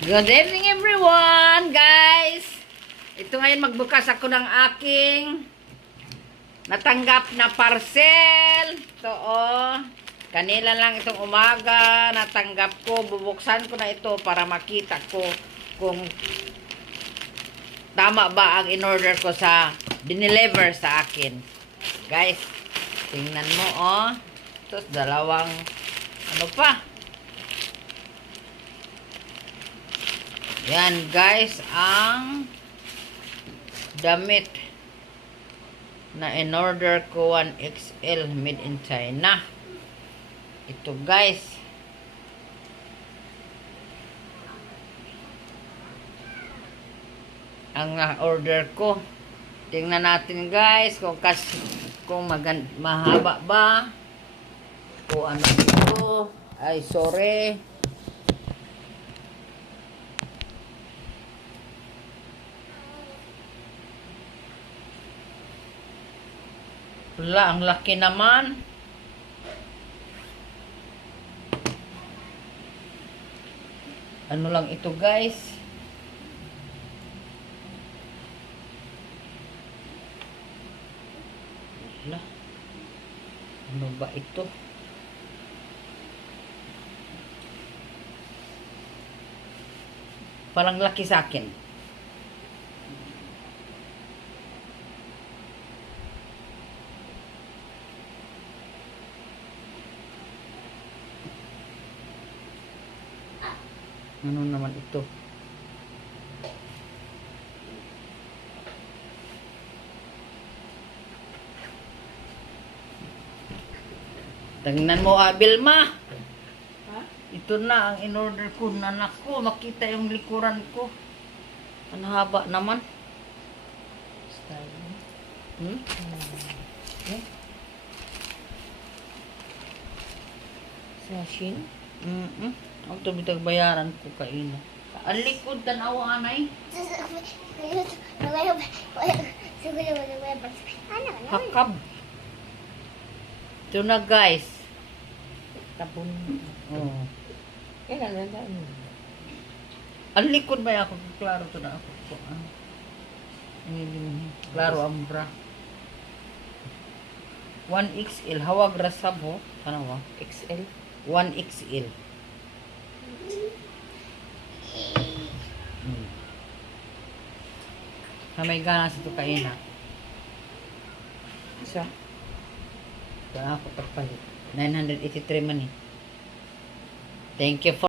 Good evening everyone, guys. Ito ngayon magbukas ako ng aking natanggap na parcel. Ito kanila lang itong umaga natanggap ko. Bubuksan ko na ito para makita ko kung tama ba ang in-order ko sa dineliver sa akin. Guys, tingnan mo Ito dalawang ano pa. Yan guys, ang damit na in-order ko 1XL made in China. Ito guys. Ang order ko. Tingnan natin guys kung mahaba ba. O ano ito. Ay sorry. Wala, ang laki naman. Ano lang ito guys. Wala. Ano ba ito? Parang laki sa akin. Ano naman ito? Tingnan mo, Vilma. Ha? Ito na ang in-order ko. Nanak ko, makita yung likuran ko. Ang haba naman. Style. Okay. Sashin? Ang tubig bayaran ko kaina. Ang likod tanawa anay. Hakab. Ito na guys. Tabon. Oh. Kailan na ano? Ang likod ba ako? Klaro to na ako. Klaro ang bra. 1XL. Hawag rasab ho. Ano ba? XL? 1XL. May gana sa ito kaina. Isa? Ito na ako pagpalit. 983 man eh. Thank you for